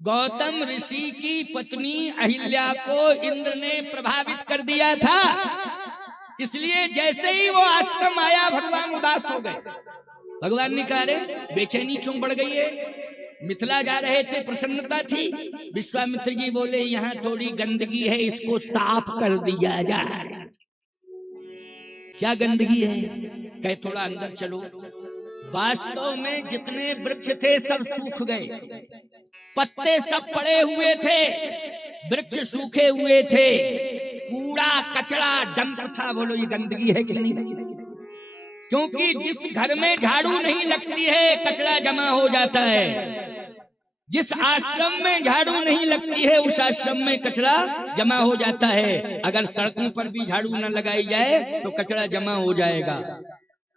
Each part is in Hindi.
गौतम ऋषि की पत्नी अहिल्या को इंद्र ने प्रभावित कर दिया था, इसलिए जैसे ही वो आश्रम आया भगवान उदास हो गए। भगवान ने कहा, रे बेचैनी क्यों बढ़ गई है? मिथिला जा रहे थे, प्रसन्नता थी। विश्वामित्र जी बोले, यहाँ थोड़ी गंदगी है, इसको साफ कर दिया जाए। क्या गंदगी है? कहे थोड़ा अंदर चलो। वास्तव में जितने वृक्ष थे सब सूख गए, पत्ते सब पड़े हुए थे, वृक्ष सूखे हुए थे, कूड़ा कचरा डंप था। बोलो ये गंदगी है कि नहीं? क्योंकि जिस घर में झाड़ू नहीं लगती है कचरा जमा हो जाता है, जिस आश्रम में झाड़ू नहीं लगती है उस आश्रम में कचरा जमा हो जाता है। अगर सड़कों पर भी झाड़ू न लगाई जाए तो कचरा जमा हो जाएगा,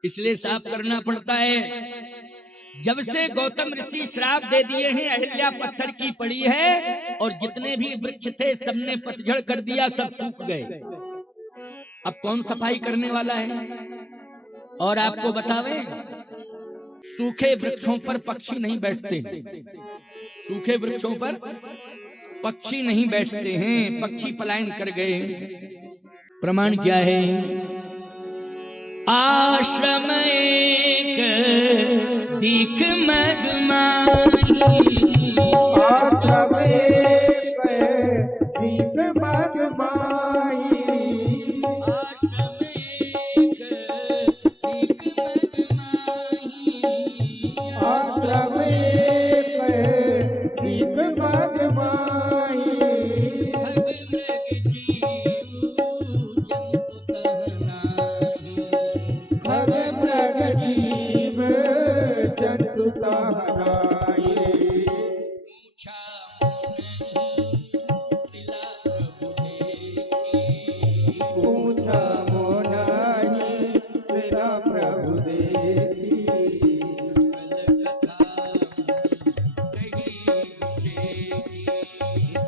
इसलिए साफ करना पड़ता है। जब से गौतम ऋषि श्राप दे दिए हैं, अहिल्या पत्थर की पड़ी है और जितने भी वृक्ष थे सबने पतझड़ कर दिया, सब सूख गए। अब कौन सफाई करने वाला है? और आपको बतावे, सूखे वृक्षों पर पक्षी नहीं बैठते, सूखे वृक्षों पर पक्षी नहीं बैठते हैं, पक्षी पलायन कर गए। प्रमाण क्या है? आश्रम एक दीख मगमाई, आश्रम एक दीख मगमाई, आश्रम एक दीख मगमाई, आश्रम एक दीख मगमाई, भव मृग जीव जंतु तहनाहि, भव मृग जीव जंतु तहनाहि, पूछा मोनहि सिला प्रभु देखी, पूछा मोनहि सिला प्रभु देखी,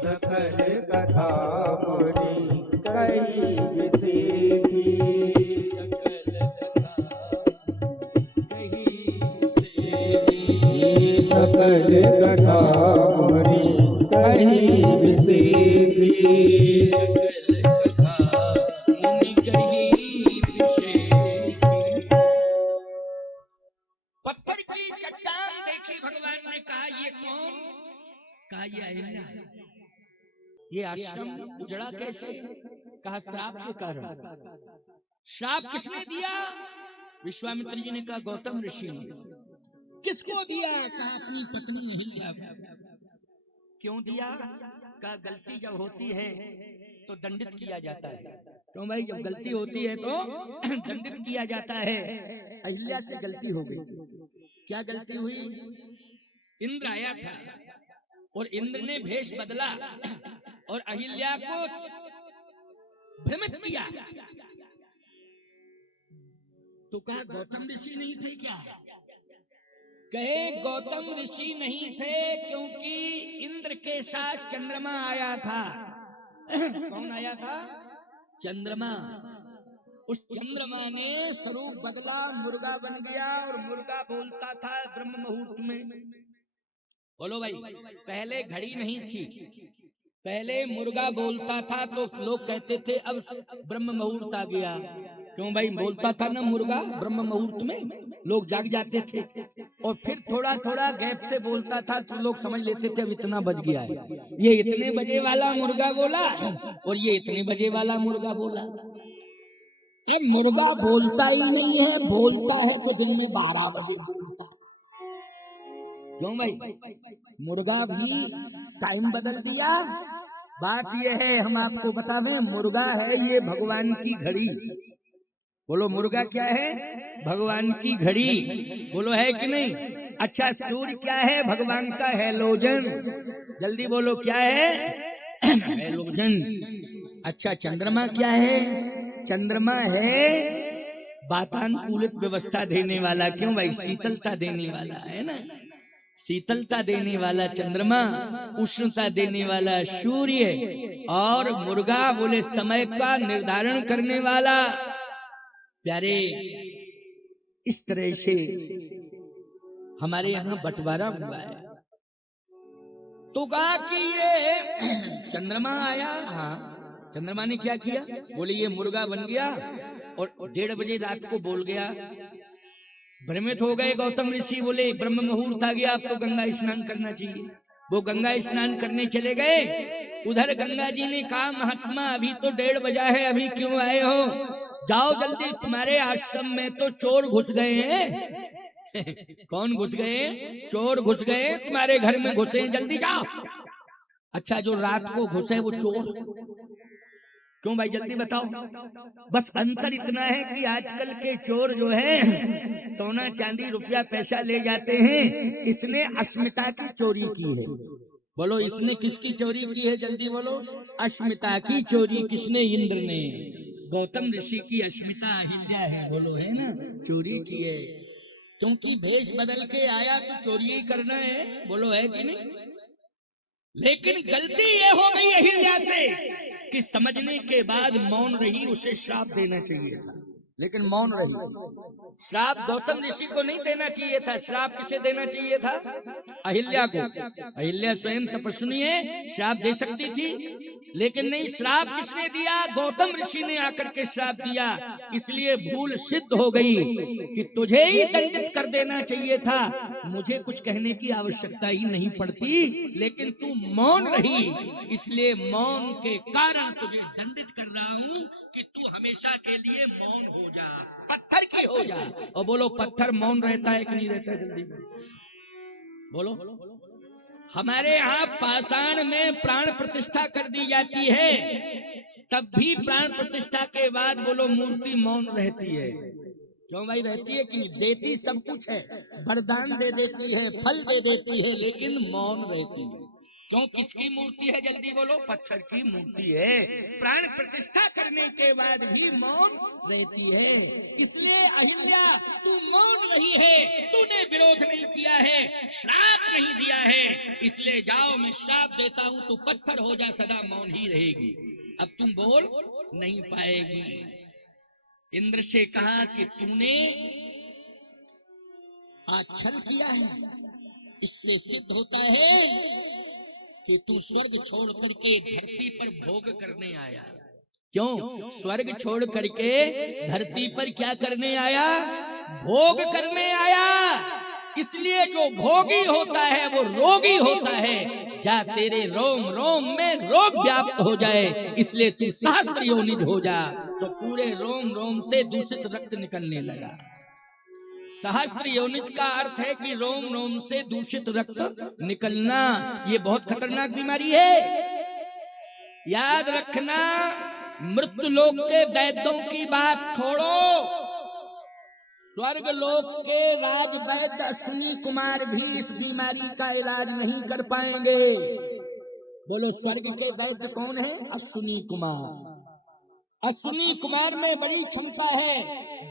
सकल कथा मुनि कही विसेखी, सकल कथा कही विसेखी, सकल कथा मुनि कही विसेखी, सकल कथा मुनि कही विसेखी। पत्थर की चट्टान देखी, भगवान ने कहा ये कौन? कहा ये अहिल्या है। ये आश्रम उजड़ा कैसे? कहा श्राप के कारण। श्राप किसने दिया? विश्वामित्र जी ने कहा गौतम ऋषि ने। किसको दिया? कहा अपनी पत्नी अहिल्या को। क्यों दिया? कहा गलती जब होती है तो दंडित किया जाता है। क्यों भाई? जब गलती होती है तो दंडित किया जाता है। अहिल्या से गलती हो गई। क्या गलती हुई? इंद्र आया था और इंद्र ने भेष बदला और अहिल्या को भ्रमित किया। तो कहा गौतम ऋषि नहीं थे क्या? कहे गौतम ऋषि नहीं थे क्योंकि इंद्र के साथ चंद्रमा आया था। कौन आया था? चंद्रमा। उस चंद्रमा ने स्वरूप बदला, मुर्गा बन गया और मुर्गा बोलता था ब्रह्म मुहूर्त में। बोलो भाई, पहले घड़ी नहीं थी, पहले मुर्गा बोलता था तो लोग कहते थे अब ब्रह्म मुहूर्त आ गया। क्यों भाई? बोलता था ना मुर्गा ब्रह्म मुहूर्त में, लोग जाग जाते थे। और फिर थोड़ा थोड़ा गैप से बोलता था तो लोग समझ लेते थे अब इतना बज गया है, ये इतने बजे वाला मुर्गा बोला और ये इतने बजे वाला मुर्गा बोला। अब मुर्गा बोलता ही नहीं है, बोलता है तो दिन में 12 बजे बोलता। क्यों भाई? मुर्गा भी टाइम बदल दिया। बात यह है, हम आपको बतावें, मुर्गा है ये भगवान की घड़ी। बोलो मुर्गा क्या है? भगवान की घड़ी। बोलो है कि नहीं? अच्छा, सूर्य क्या है? भगवान का हैलोजन। जल्दी बोलो क्या है? हैलोजन। अच्छा, चंद्रमा क्या है? चंद्रमा है वातानुकूलित व्यवस्था देने वाला। क्यों भाई? शीतलता देने वाला है ना, शीतलता देने वाला चंद्रमा, उष्णता देने वाला सूर्य, और मुर्गा बोले समय का निर्धारण करने वाला। प्यारे, इस तरह से हमारे यहाँ बंटवारा हुआ है। तो कहा कि ये चंद्रमा आया। हाँ, चंद्रमा ने क्या किया? बोले ये मुर्गा बन गया और 1:30 बजे रात को बोल गया। भ्रमित हो गए गौतम ऋषि, बोले ब्रह्म मुहूर्त आ गया, अब तो गंगा स्नान करना चाहिए। वो गंगा स्नान करने चले गए। उधर गंगा जी ने कहा महात्मा अभी तो 1:30 बजा है, अभी क्यों आए हो? जाओ जल्दी, तुम्हारे आश्रम में तो चोर घुस गए हैं। कौन घुस गए? चोर घुस गए, तुम्हारे घर में घुसे, जल्दी जाओ। अच्छा, जो रात को घुसे वो चोर क्यों भाई, जल्दी बताओ। बस अंतर इतना है कि आजकल के चोर जो है सोना चांदी रुपया पैसा ले जाते हैं, इसने अस्मिता की चोरी की है। बोलो इसने किसकी चोरी की है? जल्दी बोलो। अस्मिता की चोरी किसने? इंद्र ने। गौतम ऋषि की अस्मिता अहिल्या है, बोलो है ना, चोरी की है। क्योंकि भेष बदल के आया तो चोरी ही करना है, बोलो है कि नहीं? लेकिन गलती ये हो गई अहिल्या से कि समझने के बाद मौन रही। उसे श्राप देना चाहिए था, लेकिन मौन रही। श्राप गौतम ऋषि को नहीं देना चाहिए था, श्राप किसे देना चाहिए था? अहिल्या को। अहिल्या स्वयं तपस्विनी है, श्राप दे सकती थी, लेकिन नहीं। श्राप किसने दिया? गौतम ऋषि ने आकर के श्राप दिया। इसलिए भूल सिद्ध हो गई कि तुझे ही दंडित कर देना चाहिए था, मुझे कुछ कहने की आवश्यकता ही नहीं पड़ती, लेकिन तू मौन रही, इसलिए मौन के कारण तुझे दंडित कर रहा हूं कि तू हमेशा के लिए मौन हो जा, पत्थर की हो जा। और बोलो पत्थर मौन रहता है कि नहीं रहता है? जल्दी बोलो। हमारे यहाँ पाषाण में प्राण प्रतिष्ठा कर दी जाती है, तब भी प्राण प्रतिष्ठा के बाद बोलो मूर्ति मौन रहती है। क्यों भाई रहती है कि नहीं? देती सब कुछ है, वरदान दे देती है, फल दे देती है, लेकिन मौन रहती है। क्यों? किसकी मूर्ति है? जल्दी बोलो। पत्थर की मूर्ति है, प्राण प्रतिष्ठा करने के बाद भी मौन रहती है। इसलिए अहिल्या तू मौन रही है, तूने विरोध नहीं किया है, श्राप नहीं दिया है, इसलिए जाओ मैं श्राप देता हूं, तू पत्थर हो जा, सदा मौन ही रहेगी, अब तुम बोल नहीं पाएगी। इंद्र से कहा कि तूने आज छल किया है, इससे सिद्ध होता है कि तू स्वर्ग छोड़ करके धरती पर भोग करने आया। क्यों? स्वर्ग छोड़ करके धरती पर क्या करने आया? भोग करने आया। इसलिए जो भोगी होता है वो रोगी होता है। जा तेरे रोम रोम में रोग व्याप्त हो जाए, इसलिए तू सहस्त्र योनिज हो जा। तो पूरे रोम रोम से दूषित रक्त निकलने लगा। सहस्त्र योनिज का अर्थ है कि रोम रोम से दूषित रक्त निकलना। ये बहुत खतरनाक बीमारी है, याद रखना। मृत्यु लोक के वैद्यों की बात छोड़ो, स्वर्ग लोक के राज वैद्य अश्विनी कुमार भी इस बीमारी का इलाज नहीं कर पाएंगे। बोलो स्वर्ग के वैद्य कौन है? अश्विनी कुमार। अश्विनी कुमार में बड़ी क्षमता है,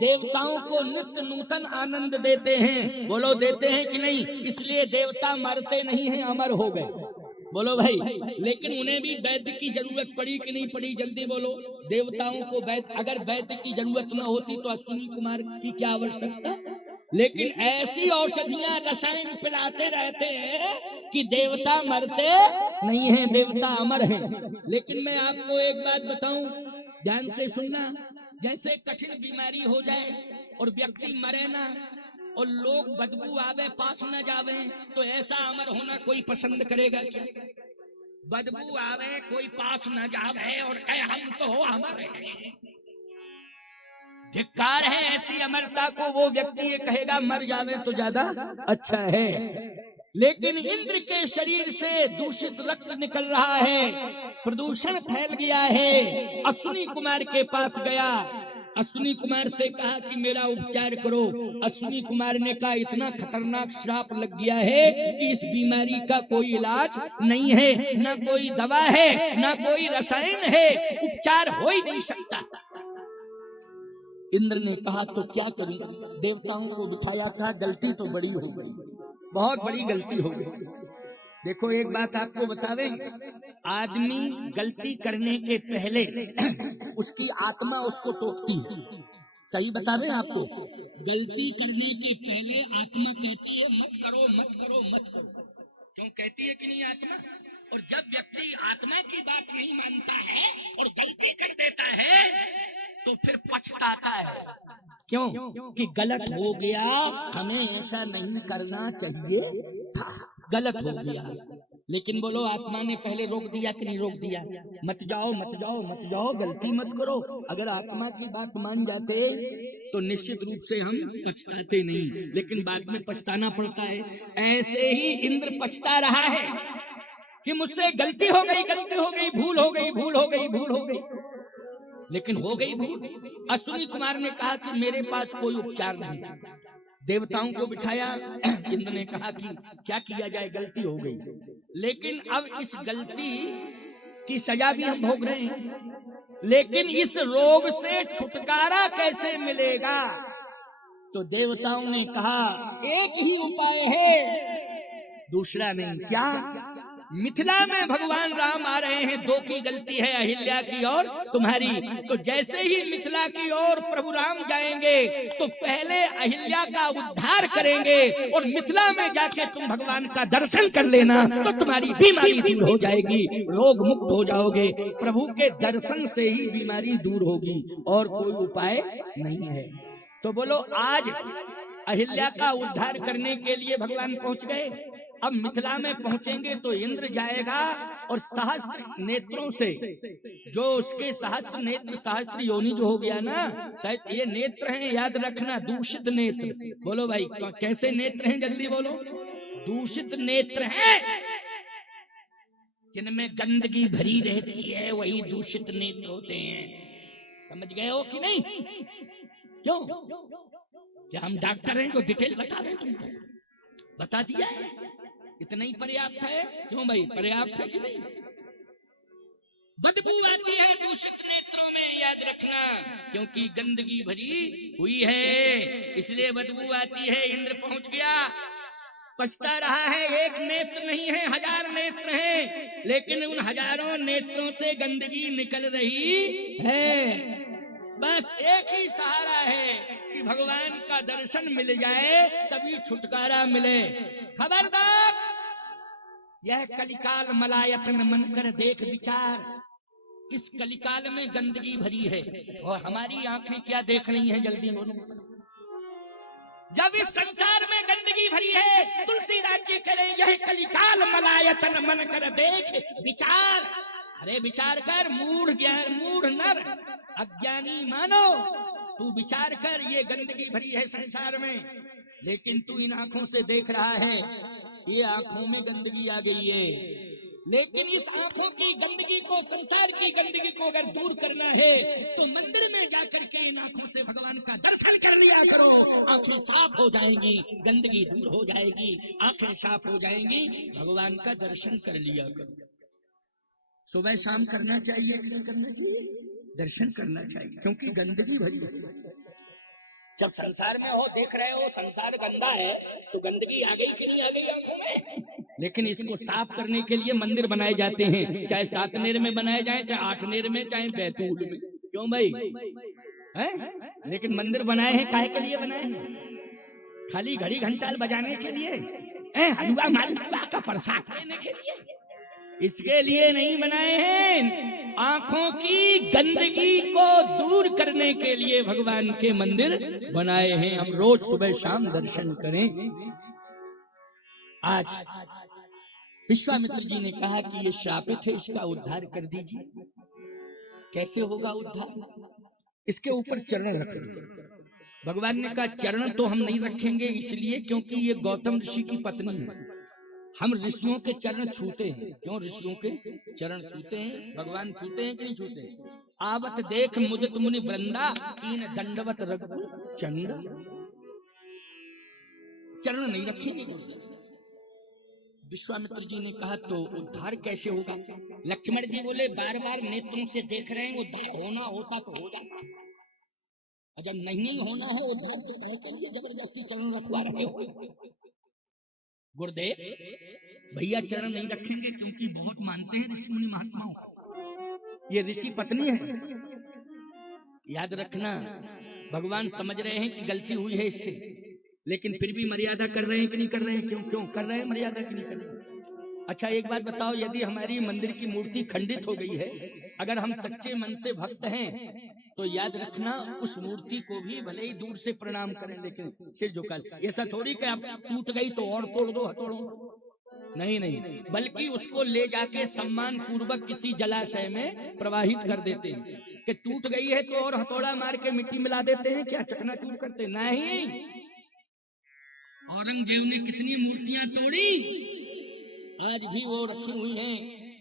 देवताओं को नित्य नूतन आनंद देते हैं। बोलो देते हैं कि नहीं? इसलिए देवता मरते नहीं हैं, अमर हो गए। बोलो भाई, लेकिन उन्हें भी वैद्य की जरूरत पड़ी कि नहीं पड़ी? जल्दी बोलो। देवताओं को वैद्य, अगर वैद्य की जरूरत न होती तो अश्विनी कुमार की क्या आवश्यकता? लेकिन ऐसी औषधियां रसायन पिलाते रहते हैं कि देवता मरते नहीं हैं, देवता अमर हैं। लेकिन मैं आपको एक बात बताऊं, ध्यान से सुनना। जैसे कठिन बीमारी हो जाए और व्यक्ति मरे ना और लोग बदबू आवे पास न जावे, तो ऐसा अमर होना कोई पसंद करेगा क्या? बदबू आवे कोई पास न जावे और कहे हम तो अमर हैं, धिक्कार है ऐसी अमरता को। वो व्यक्ति ये कहेगा मर जावे तो ज्यादा अच्छा है। लेकिन इंद्र के शरीर से दूषित रक्त निकल रहा है, प्रदूषण फैल गया है। अश्विनी कुमार के पास गया, अश्विनी कुमार से कहा कि मेरा उपचार करो। अश्विनी कुमार ने कहा इतना खतरनाक श्राप लग गया है कि इस बीमारी का कोई इलाज नहीं है, ना कोई दवा है, ना कोई रसायन है, उपचार हो ही नहीं सकता। इंद्र ने कहा तो क्या करूं? देवताओं को बिठाया, कहा गलती तो बड़ी हो गई, बहुत बड़ी गलती हो गई। देखो एक बात आपको बतावे, आदमी गलती करने के पहले उसकी आत्मा उसको टोकती है। सही बतावे आपको, गलती करने के पहले आत्मा कहती है मत करो मत करो मत करो। क्यों कहती है कि नहीं आत्मा? और जब व्यक्ति आत्मा की बात नहीं मानता है और गलती कर देता है तो फिर पछताता है। क्यों? कि गलत हो गया, हमें ऐसा नहीं करना चाहिए था, गलत हो गया। लेकिन बोलो आत्मा ने पहले रोक दिया कि नहीं रोक दिया? मत जाओ मत जाओ मत जाओ, गलती मत करो। अगर आत्मा की बात मान जाते तो निश्चित रूप से हम पछताते नहीं, लेकिन बाद में पछताना पड़ता है। ऐसे ही इंद्र पछता रहा है कि मुझसे गलती हो गई, गलती हो गई, भूल हो गई, भूल हो गई, भूल हो गई। लेकिन हो गई भूल। अश्विनी कुमार ने कहा कि मेरे पास कोई उपचार नहीं। देवताओं को बिठाया, इंद्र ने कहा कि क्या किया जाए, गलती हो गई। लेकिन अब इस गलती की सजा भी हम भोग रहे हैं, लेकिन इस रोग से छुटकारा कैसे मिलेगा? तो देवताओं ने कहा एक ही उपाय है, दूसरा नहीं। क्या? मिथिला में भगवान राम आ रहे हैं, दो की गलती है, अहिल्या की और तुम्हारी। तो जैसे ही मिथिला की ओर प्रभु राम जाएंगे तो पहले अहिल्या का उद्धार करेंगे और मिथिला में जाके तुम भगवान का दर्शन कर लेना तो तुम्हारी बीमारी दूर हो जाएगी, रोग मुक्त हो जाओगे। प्रभु के दर्शन से ही बीमारी दूर होगी, और कोई उपाय नहीं है। तो बोलो आज अहिल्या का उद्धार करने के लिए भगवान पहुंच गए। अब मिथिला में पहुंचेंगे तो इंद्र जाएगा और सहस्त्र नेत्रों से, जो उसके सहस्त्र नेत्र, सहस्त्र योनि जो हो गया ना, शायद ये नेत्र हैं, याद रखना, दूषित नेत्र। बोलो भाई कैसे नेत्र हैं, जल्दी बोलो। दूषित नेत्र हैं, जिनमें गंदगी भरी रहती है, वही दूषित नेत्र होते हैं। समझ गए हो कि नहीं? क्यों? क्या हम डॉक्टर हैं जो डिटेल बता रहे हैं तुमको? बता दिया है, इतना ही पर्याप्त है। क्यों भाई, पर्याप्त है कि नहीं? बदबू आती है दूषित नेत्रों में, याद रखना, क्योंकि गंदगी भरी हुई है, इसलिए बदबू आती है। इंद्र पहुंच गया, पछता रहा है। एक नेत्र नहीं है, 1000 नेत्र हैं, लेकिन उन हजारों नेत्रों से गंदगी निकल रही है। बस एक ही सहारा है कि भगवान का दर्शन मिल जाए, तभी छुटकारा मिले। खबरदार, यह कलिकाल मलायतन मन कर देख विचार। इस कलिकाल में गंदगी भरी है, और हमारी आंखें क्या देख रही हैं, जल्दी बोलो। जब इस संसार में गंदगी भरी है, तुलसीदास जी कह रहे यह कलिकाल मलायतन मन कर देख विचार। अरे विचार कर, मूढ़ ज्ञान, मूढ़ नर, अज्ञानी मानो, तू विचार कर, ये गंदगी भरी है संसार में, लेकिन तू इन आंखों से देख रहा है, ये आंखों में गंदगी आ गई है। लेकिन इस आंखों की गंदगी को, संसार की गंदगी को अगर दूर करना है तो मंदिर में जाकर के इन आंखों से भगवान का दर्शन कर लिया करो। आंखें साफ हो जाएंगी, गंदगी दूर हो जाएगी, आंखें साफ हो जाएंगी, भगवान का दर्शन कर लिया करो। सुबह शाम करना चाहिए कि नहीं करना चाहिए? दर्शन करना चाहिए, क्योंकि गंदगी भरी है। जब संसार में हो, देख रहे हो संसार गंदा है, तो गंदगी आ गई कि नहीं आ गई आंखों में? लेकिन इसको साफ करने के लिए मंदिर बनाए जाते हैं, चाहे सातनेर में बनाए जाए, चाहे आठनेर में, चाहे बैतूल में। क्यों भाई है? लेकिन मंदिर बनाए हैं, काहे के लिए बनाए हैं? खाली घड़ी घंटाल बजाने के लिए? हलवा मालपुआ का प्रसाद लेने के लिए? इसके लिए नहीं बनाए हैं। आंखों की गंदगी को दूर करने के लिए भगवान के मंदिर बनाए हैं। हम रोज सुबह शाम दर्शन करें। आज विश्वामित्र जी ने कहा कि ये श्रापित है, इसका उद्धार कर दीजिए। कैसे होगा उद्धार? इसके ऊपर चरण रख दो। भगवान ने कहा चरण तो हम नहीं रखेंगे, इसलिए क्योंकि ये गौतम ऋषि की पत्नी है। हम ऋषियों के चरण छूते हैं। क्यों ऋषियों के चरण छूते हैं? भगवान छूते हैं कि नहीं छूते? आवत देख मुदित मुनि वृंदा, कीन दंडवत रघुकुल चंदा। चरण नहीं रखेंगे। विश्वामित्र जी ने कहा तो उद्धार कैसे होगा? लक्ष्मण जी बोले बार बार नेत्रों से देख रहे हैं, उद्धार होना होता तो हो जाता, और जब नहीं होना है उद्धार तो कहे के लिए जबरदस्ती चरण रखवा रहे हो? गुरुदेव भैया चरण नहीं रखेंगे, क्योंकि बहुत मानते हैं ऋषि मुनि महात्माओं को। ये ऋषि पत्नी है, याद रखना। भगवान समझ रहे हैं कि गलती हुई है इससे, लेकिन फिर भी मर्यादा कर रहे हैं कि नहीं कर रहे हैं? क्यों क्यों कर रहे हैं मर्यादा कि नहीं कर रहे हैं? अच्छा एक बात बताओ, यदि हमारी मंदिर की मूर्ति खंडित हो गई है, अगर हम सच्चे मन से भक्त हैं, तो याद रखना उस मूर्ति को भी भले ही दूर से प्रणाम करें, लेकिन सिर झुका। ऐसा थोड़ी कि आप टूट गई तो और तोड़ दो हथौड़ों, नहीं नहीं, बल्कि उसको ले जाके सम्मान पूर्वक किसी जलाशय में प्रवाहित कर देते हैं। कि टूट गई है तो और हथौड़ा मार के मिट्टी मिला देते हैं क्या, चकनाचूर करते? नहीं। औरंगजेब ने कितनी मूर्तियां तोड़ी, आज भी वो रखी हुई हैं,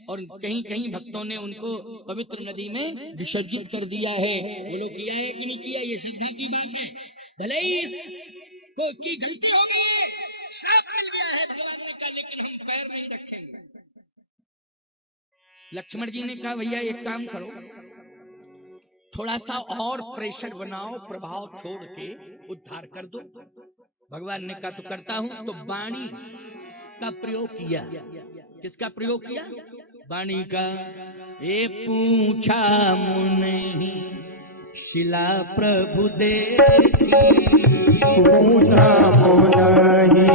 और कहीं कहीं भक्तों ने उनको पवित्र नदी में विसर्जित कर दिया है। वो लोग किया है कि नहीं किया, ये श्रद्धा की बात है। भले ही इसको की गलती हो गई है, श्राप मिल गया है भगवान ने कहा, लेकिन हम पैर नहीं रखेंगे। लक्ष्मण जी ने कहा भैया एक काम करो, थोड़ा सा और प्रेशर बनाओ, प्रभाव छोड़ के उद्धार कर दो। भगवान ने कहा तो करता हूं। तो वाणी का प्रयोग किया। किसका प्रयोग किया? वाणी का। ए पूछा मुनि शिला प्रभु देखी, पूछा मुनि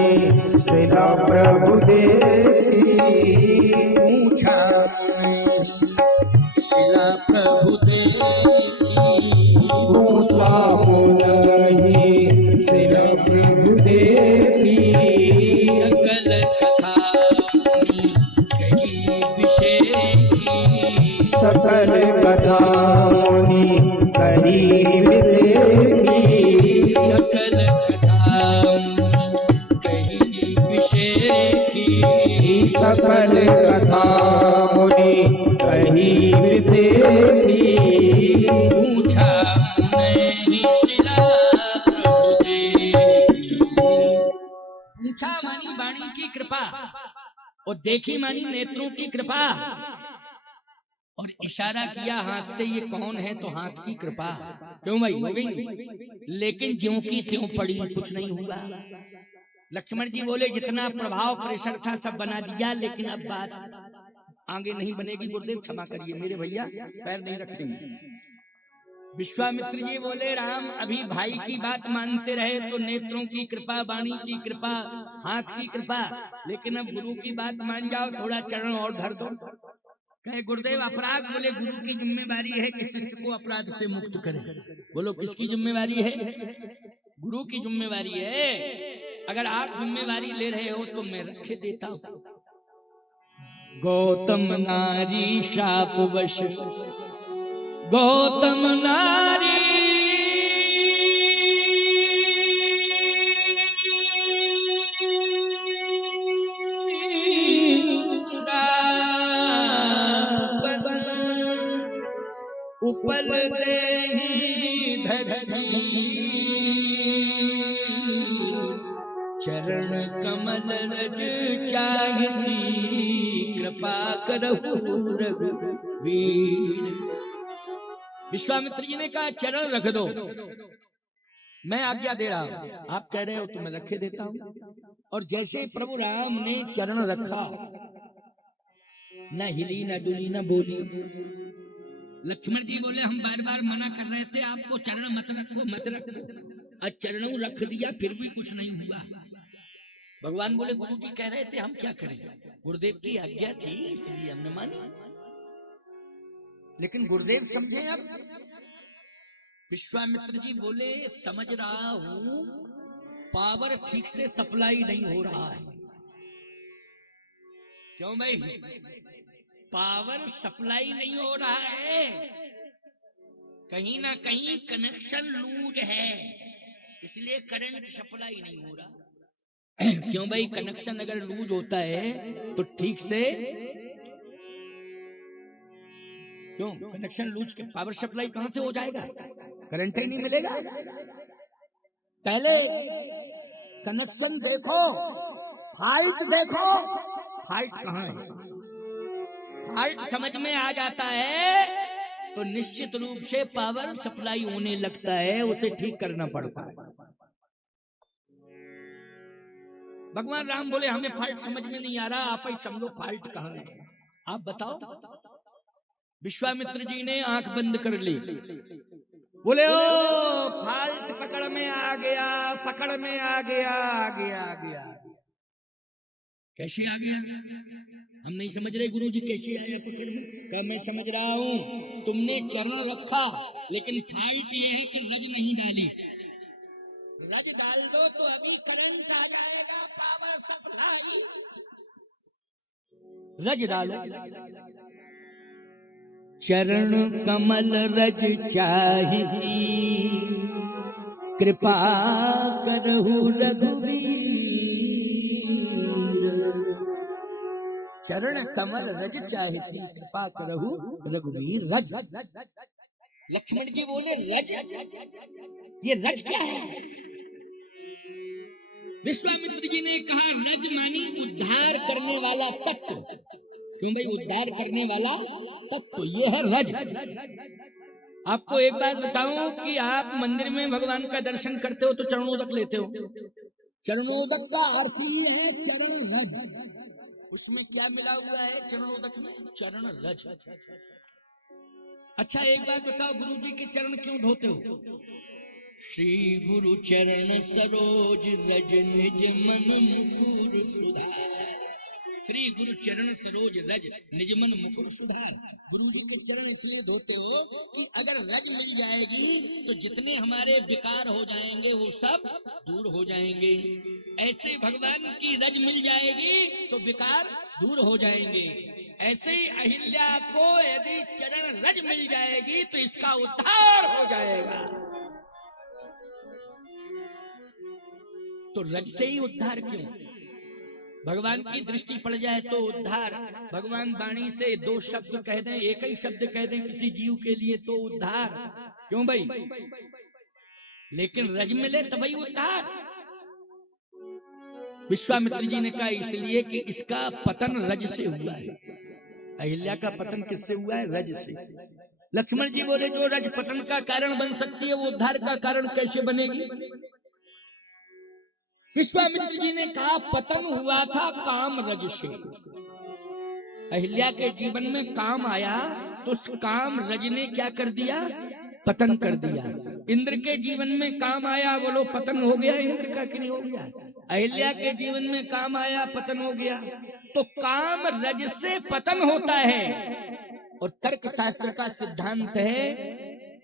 शिला प्रभु देखी, पूछा मुनि शिला प्रभु देखी, पूछा मुनि शिला प्रभु देखी, सकल कथा कही विषेकी, सकल कथा मुनि कही विषेकी, सकल कथा कही विषेकी, सकल कथा मुनि कही विषेकी, पूछा मुनि शिला प्रभु देखी। पूछा मानी वाणी की कृपा, और देखी मानी नेत्रों की कृपा, और इशारा किया हाथ से, ये कौन है? तो हाथ की कृपा। क्यों भाई हो गई? लेकिन ज्यों की त्यों पड़ी, कुछ नहीं हुआ। लक्ष्मण जी बोले जितना प्रभाव प्रेशर था सब बना दिया, लेकिन अब बात आगे नहीं बनेगी। गुरुदेव क्षमा करिए मेरे भैया, पैर नहीं रखेंगे। विश्वामित्र जी बोले राम अभी भाई की बात मानते रहे तो नेत्रों की कृपा, वाणी की कृपा, हाथ की कृपा, लेकिन अब गुरु की बात मान जाओ, थोड़ा चरण और धर दो। कहे गुरुदेव अपराध। बोले गुरु की जिम्मेवारी है कि शिष्य को अपराध से मुक्त करे। बोलो किसकी जिम्मेवारी है? गुरु की जिम्मेवारी है। अगर आप जिम्मेवारी ले रहे हो तो मैं रखे देता हूं। गौतम नारी शापवश, गौतम नारी उपल देहि धरधि, चरण कमल रज चाहती, कृपा करहु रघुवीर। विश्वामित्र जी ने कहा चरण रख दो, मैं आज्ञा दे रहा हूं, आप कह रहे हो तो मैं रखे देता हूं। और जैसे प्रभु राम ने चरण रखा, न हिली न डुली न बोली। लक्ष्मण जी बोले हम बार बार मना कर रहे थे आपको, चरण मत रखो मत रखो, आज चरणों रख दिया फिर भी कुछ नहीं हुआ। भगवान बोले गुरु जी कह रहे थे हम क्या करें, गुरुदेव की आज्ञा थी इसलिए हमने मानी। लेकिन गुरुदेव समझे अब। विश्वामित्र जी बोले समझ रहा हूं, पावर ठीक से सप्लाई नहीं हो रहा है। क्यों भाई? पावर सप्लाई नहीं हो रहा है, कहीं ना कहीं कनेक्शन लूज है, इसलिए करंट सप्लाई नहीं हो रहा। क्यों भाई? कनेक्शन अगर लूज होता है तो ठीक से, क्यों कनेक्शन लूज के पावर सप्लाई कहां से हो जाएगा? करंट ही नहीं मिलेगा। पहले कनेक्शन देखो, फाल्ट देखो, फाल्ट कहां है। फाल्ट समझ में आ जाता है तो निश्चित रूप से पावर सप्लाई होने लगता है, उसे ठीक करना पड़ता है। भगवान राम बोले हमें फाल्ट समझ में नहीं आ रहा, आप ही समझो फाल्ट कहां है, आप बताओ। विश्वामित्र जी ने आंख बंद कर ली, बोले ओ फाल्ट पकड़ में आ गया, पकड़ में आ गया, आ गया, आ गया। कैसे आ गया? हम नहीं समझ रहे गुरु जी कैसे आया पकड़ में। कहा मैं समझ रहा हूं, तुमने चरण रखा, लेकिन फाल्ट यह है कि रज नहीं डाली। रज डाल दो तो अभी करंट आ जाएगा, पावर सप्लाई। रज डालो। चरण कमल रज चाहिती, कृपा करहु रघुवीर। चरण कमल रज चाहिती, कृपा करहु रघुवीर। रज, लक्ष्मण जी बोले रज, ये रज क्या है? विश्वामित्र जी ने कहा रज मानी उद्धार करने वाला तत्व। क्यों भाई? उद्धार करने वाला तत्व ये है रज। आपको एक बात बताऊं कि आप मंदिर में भगवान का दर्शन करते हो तो चरणोदक लेते हो। चरणोदक का अर्थ ही है चरण रज। उसमें क्या मिला हुआ है चरणोदक में? चरण रज। अच्छा एक बात बताओ, गुरु जी के चरण क्यों धोते हो? श्री गुरु चरण सरोज रज निज मन मुकुर सुधार। श्री गुरु चरण सरोज रज निज मन मुकुर सुधार। गुरु जी के चरण इसलिए धोते हो कि अगर रज मिल जाएगी तो जितने हमारे विकार हो जाएंगे वो सब दूर हो जाएंगे। ऐसे भगवान की रज मिल जाएगी तो विकार दूर हो जाएंगे। ऐसे ही अहिल्या को यदि चरण रज मिल जाएगी तो इसका उद्धार हो जाएगा। तो रज से ही उद्धार क्यों? भगवान की दृष्टि पड़ जाए तो उद्धार। भगवान वाणी से दो शब्द कह दें, एक ही शब्द कह दें किसी जीव के लिए तो उद्धार। क्यों भाई? लेकिन रज मिले तभी उद्धार। विश्वामित्र जी ने कहा इसलिए कि इसका पतन रज से हुआ है। अहिल्या का पतन किससे हुआ है? रज से। लक्ष्मण जी बोले जो रज पतन का कारण बन सकती है वो उद्धार का कारण कैसे बनेगी? विश्वामित्र जी ने कहा पतन हुआ था काम रज से। अहिल्या के जीवन में काम आया तो उस काम रज ने क्या कर दिया? पतन कर दिया। इंद्र के जीवन में काम आया, बोलो पतन हो गया इंद्र का कि नहीं हो गया? अहिल्या के जीवन में काम आया, पतन हो गया। तो काम रज से पतन होता है। और तर्क शास्त्र का सिद्धांत है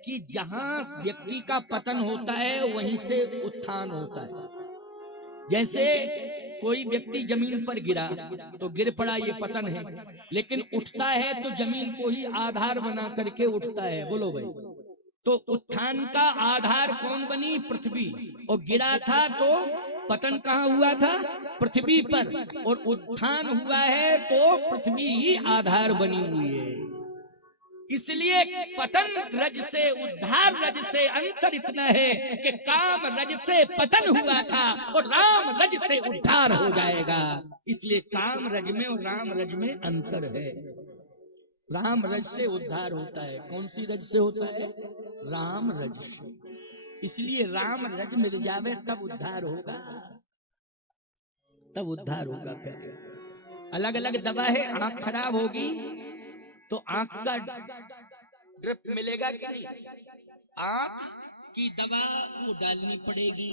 कि जहां व्यक्ति का पतन होता है वहीं से उत्थान होता है। जैसे कोई व्यक्ति जमीन पर गिरा तो गिर पड़ा, ये पतन है। लेकिन उठता है तो जमीन को ही आधार बना करके उठता है। बोलो भाई, तो उत्थान का आधार कौन बनी? पृथ्वी। और गिरा था तो पतन कहाँ हुआ था? पृथ्वी पर। और उत्थान हुआ है तो पृथ्वी ही आधार बनी हुई है। इसलिए पतन रज से, उद्धार रज से। अंतर इतना है कि काम रज से पतन हुआ था और राम रज से उद्धार हो जाएगा। इसलिए काम रज में और राम रज में अंतर है। राम रज से उद्धार होता है। कौन सी रज से होता है? राम रज से। इसलिए राम रज मिल जावे तब उद्धार होगा, तब उद्धार होगा। पहले अलग अलग दवा है। आंख खराब होगी तो आंख का ड्रिप मिलेगा कि नहीं? आंख की दवा वो डालनी पड़ेगी।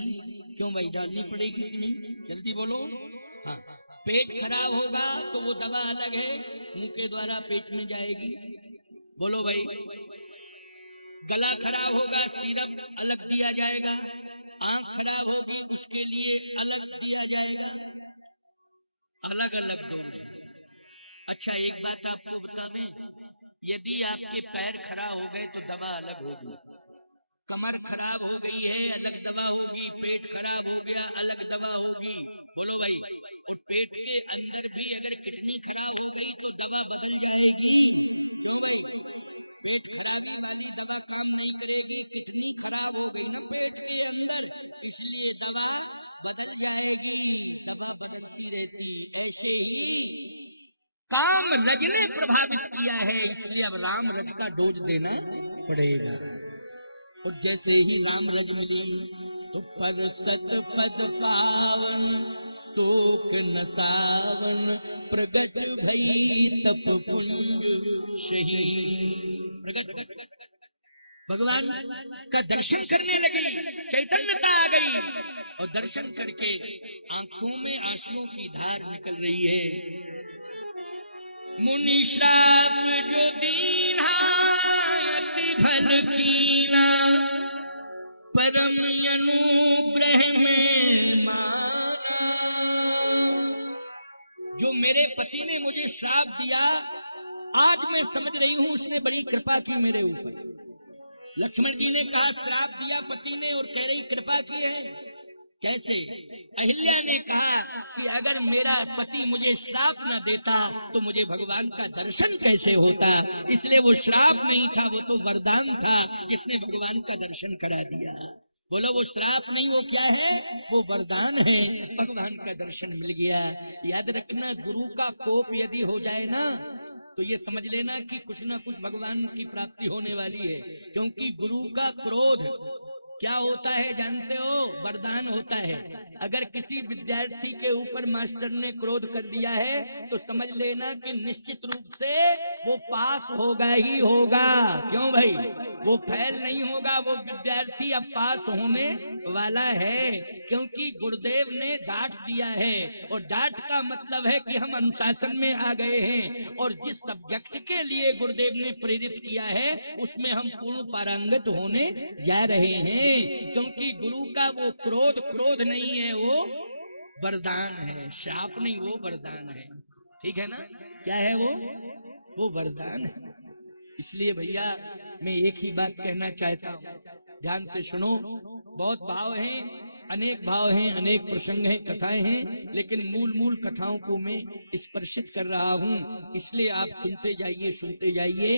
क्यों भाई? डालनी पड़ेगी कि नहीं? जल्दी बोलो। हाँ। पेट खराब होगा तो वो दवा अलग है, मुंह के द्वारा पेट में जाएगी। बोलो भाई। गला खराब होगा, सिरप अलग दिया जाएगा। आंख खराब होगी उसके लिए अलग दिया जाएगा। अलग अलग डोज। अच्छा एक बात आपको बता दें, यदि आपके पैर खराब हो गए तो दवा अलग होगी। कमर खराब हो गई है अलग दवा होगी। पेट खराब हो गया अलग दवा होगी। बोलो भाई। और पेट के अंदर भी अगर किडनी खराब होगी तो दवा बदल जाएगी। काम रज ने प्रभावित किया है, इसलिए अब राम रज का डोज देना पड़ेगा। और जैसे ही राम रज मिले तो पर सत पद पावन शोक नसावन प्रगट भई तप पुंज शही। प्रगट भगवान का दर्शन करने लगी, चैतन्यता आ गई और दर्शन करके आंखों में आंसुओं की धार निकल रही है। मुनि श्राप जो दीन्हा अति भल कीना, परम अनुग्रह में माना। जो मेरे पति ने मुझे श्राप दिया, आज मैं समझ रही हूं उसने बड़ी कृपा की मेरे ऊपर। लक्ष्मण जी ने कहा श्राप दिया पति ने और कह रही कृपा की है, कैसे? अहिल्या ने कहा कि अगर मेरा पति मुझे श्राप न देता तो मुझे भगवान का दर्शन कैसे होता। इसलिए वो श्राप नहीं था, वो तो वरदान था जिसने भगवान का दर्शन करा दिया। बोलो वो श्राप नहीं, वो क्या है? वो वरदान है, भगवान का दर्शन मिल गया। याद रखना, गुरु का कोप यदि हो जाए ना तो ये समझ लेना कि कुछ ना कुछ भगवान की प्राप्ति होने वाली है। क्योंकि गुरु का क्रोध क्या होता है जानते हो? वरदान होता है। अगर किसी विद्यार्थी के ऊपर मास्टर ने क्रोध कर दिया है तो समझ लेना कि निश्चित रूप से वो पास होगा ही होगा। क्यों भाई? वो फेल नहीं होगा, वो विद्यार्थी अब पास होने वाला है। क्योंकि गुरुदेव ने डांट दिया है, और डांट का मतलब है कि हम अनुशासन में आ गए हैं, और जिस सब्जेक्ट के लिए गुरुदेव ने प्रेरित किया है उसमें हम पूर्ण पारंगत होने जा रहे हैं। क्योंकि गुरु का वो क्रोध नहीं है, वो वरदान है। शाप नहीं, वो वरदान है। ठीक है ना? क्या है वो वरदान है। इसलिए भैया मैं एक ही बात कहना चाहता हूँ, ध्यान से सुनो। बहुत भाव हैं, अनेक भाव हैं, अनेक प्रसंग हैं, कथाएं हैं, लेकिन मूल कथाओं को मैं स्पर्शित कर रहा हूँ, इसलिए आप सुनते जाइए।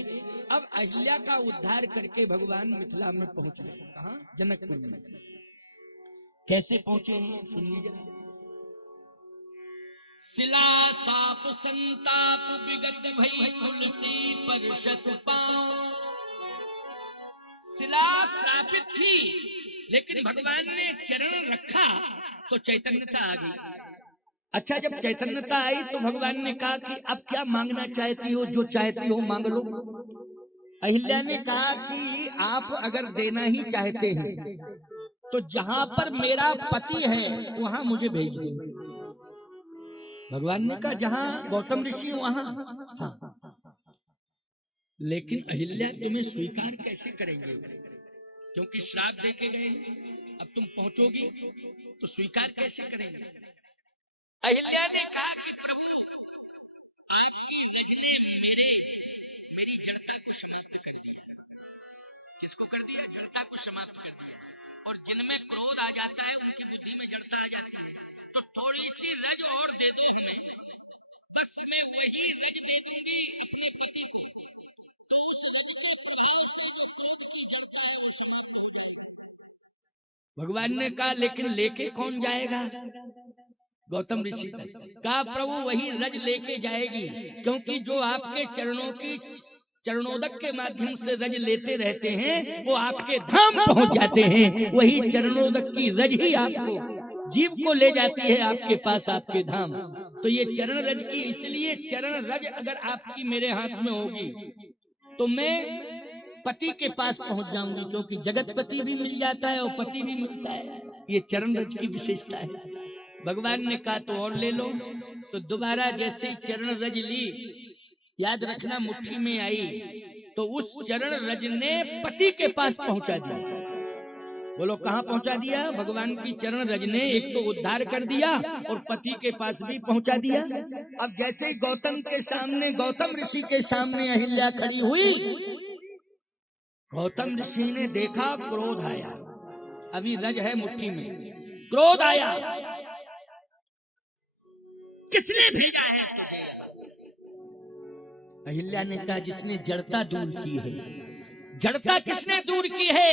अब अहिल्या का उद्धार करके भगवान मिथिला में पहुंच गए। कहाँ? जनकपुर में। कैसे पहुंचे हैं सुनिए जरा। शिला साप संताप विगत भई तुलसी पर शत पांव। शिला श्रापित थी, लेकिन भगवान ने चरण रखा तो चैतन्यता आ गई। अच्छा, जब चैतन्यता आई तो भगवान ने कहा कि अब क्या मांगना चाहती हो, जो चाहती हो मांग लो। अहिल्या ने कहा कि आप अगर देना ही चाहते हैं तो जहां पर मेरा पति है वहां मुझे भेज दो। भगवान ने कहा जहां गौतम ऋषि वहां। हाँ, लेकिन अहिल्या तुम्हें स्वीकार कैसे करेंगे? क्योंकि श्राप दे के गए, अब तुम पहुंचोगी तो स्वीकार कैसे करेंगे? अहिल्या ने कहा कि प्रभु, आपकी रज ने मेरी जड़ता को समाप्त कर दिया। किसको कर दिया? जड़ता को समाप्त कर दिया। और जिनमें क्रोध आ जाता है उनकी बुद्धि में जड़ता आ जाती है। तो थोड़ी सी रज और दे दो हमें, बस मैं वही रज दे दूंगी अपने पति को, तो उस रज के प्रभाव से जो क्रोध की जड़ता है वो समाप्त हो जाएगी। भगवान ने कहा लेकिन लेके कौन जाएगा? गौतम ऋषि कहा प्रभु वही रज लेके जाएगी, क्योंकि जो आपके चरणों की चरणोदक के माध्यम से रज लेते रहते हैं वो आपके धाम पहुंच जाते हैं। वही चरणोदक की रज ही आपको जीव को ले जाती है आपके पास, आपके धाम। तो ये चरण रज की, इसलिए चरण रज अगर आपकी मेरे हाथ में होगी तो मैं पति के पास पहुंच जाऊंगी, क्योंकि जगत पति भी मिल जाता है और पति भी मिलता है। ये चरण रज की विशेषता है। भगवान ने कहा तो और ले लो। तो दोबारा जैसे चरण रज ली, याद रखना मुट्ठी में आई, तो उस चरण रज ने पति के पास पहुंचा दिया। बोलो कहां पहुंचा दिया? भगवान की चरण रज ने एक तो उद्धार कर दिया और पति के पास भी पहुंचा दिया। अब जैसे ही गौतम ऋषि के सामने अहिल्या खड़ी हुई, गौतम ऋषि ने देखा, क्रोध आया। अभी रज है मुट्ठी में, क्रोध आया। किसने भेजा है तुझे? अहिल्या ने कहा जिसने जड़ता दूर की है। जड़ता किसने दूर की है?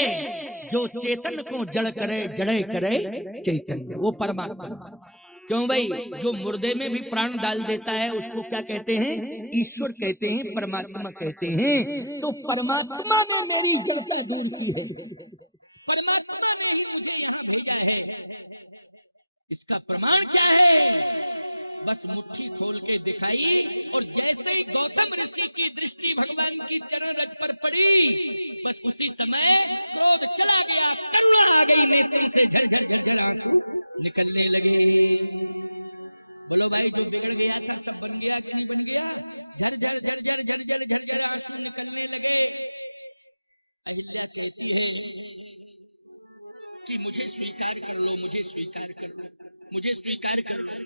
जो चेतन को जड़ करे, जड़े करे चैतन्य, वो परमात्मा। क्यों भाई? जो मुर्दे में भी प्राण डाल देता है उसको क्या कहते हैं? ईश्वर कहते हैं, परमात्मा कहते हैं। तो परमात्मा ने मेरी जड़ता दूर की है, परमात्मा ने ही मुझे यहाँ भेजा है। इसका प्रमाण क्या है? बस मुट्ठी खोल के दिखाई, और जैसे ही गौतम ऋषि की दृष्टि भगवान की चरण रज पर पड़ी, बस उसी समय क्रोध चला गया, कल्लोल आ गई, नेत्र से झरझर झरझर आंसू निकलने लगे। बोलो भाई, जो बिगड़ गया था सब बन गया कि नहीं बन गया? झर झर झर झर झर झर झर झर आंसू निकलने लगे। अहिल्या कहती है कि मुझे स्वीकार कर लो, मुझे स्वीकार कर लो, मुझे स्वीकार कर लो।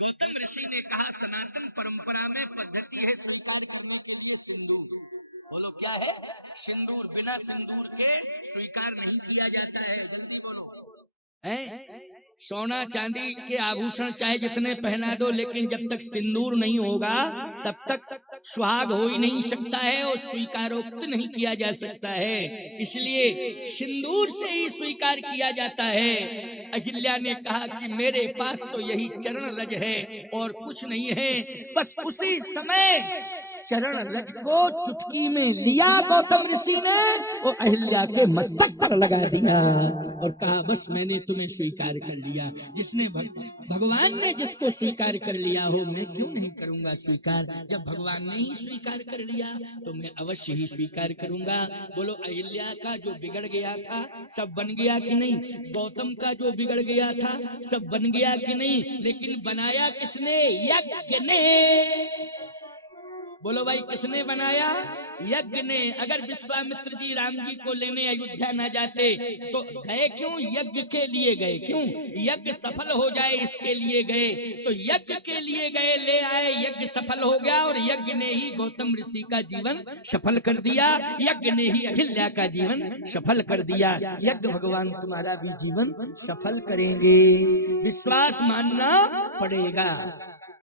गौतम ऋषि ने कहा सनातन परंपरा में पद्धति है स्वीकार करने के लिए सिंदूर। बोलो क्या है? सिंदूर। बिना सिंदूर के स्वीकार नहीं किया जाता है। जल्दी बोलो। सोना चांदी के आभूषण चाहे जितने पहना दो, लेकिन जब तक सिंदूर नहीं होगा तब तक सुहाग हो ही नहीं सकता है और स्वीकारोक्त नहीं किया जा सकता है। इसलिए सिंदूर से ही स्वीकार किया जाता है। अहिल्या ने कहा कि मेरे पास तो यही चरण रज है और कुछ नहीं है। बस उसी समय चरण रज को चुटकी में लिया गौतम ऋषि ने और अहिल्या के मस्तक पर लगा दिया और कहा बस मैंने तुम्हें स्वीकार कर लिया। जिसने भगवान ने जिसको स्वीकार कर लिया हो, मैं क्यों नहीं करूंगा स्वीकार। जब भगवान ने ही स्वीकार कर लिया तो मैं अवश्य ही स्वीकार करूंगा। बोलो अहिल्या का जो बिगड़ गया था सब बन गया कि नहीं? गौतम का जो बिगड़ गया था सब बन गया कि नहीं? लेकिन बनाया किसने? यज्ञ ने। बोलो भाई किसने बनाया? यज्ञ ने। अगर विश्वामित्र जी राम जी को लेने अयोध्या न जाते तो गए क्यों? यज्ञ के लिए गए। क्यों? यज्ञ सफल हो जाए इसके लिए गए। तो यज्ञ के लिए गए, ले आए, यज्ञ सफल हो गया और यज्ञ ने ही गौतम ऋषि का जीवन सफल कर दिया। यज्ञ ने ही अहिल्या का जीवन सफल कर दिया। यज्ञ भगवान तुम्हारा भी जीवन सफल करेंगे, विश्वास मानना पड़ेगा।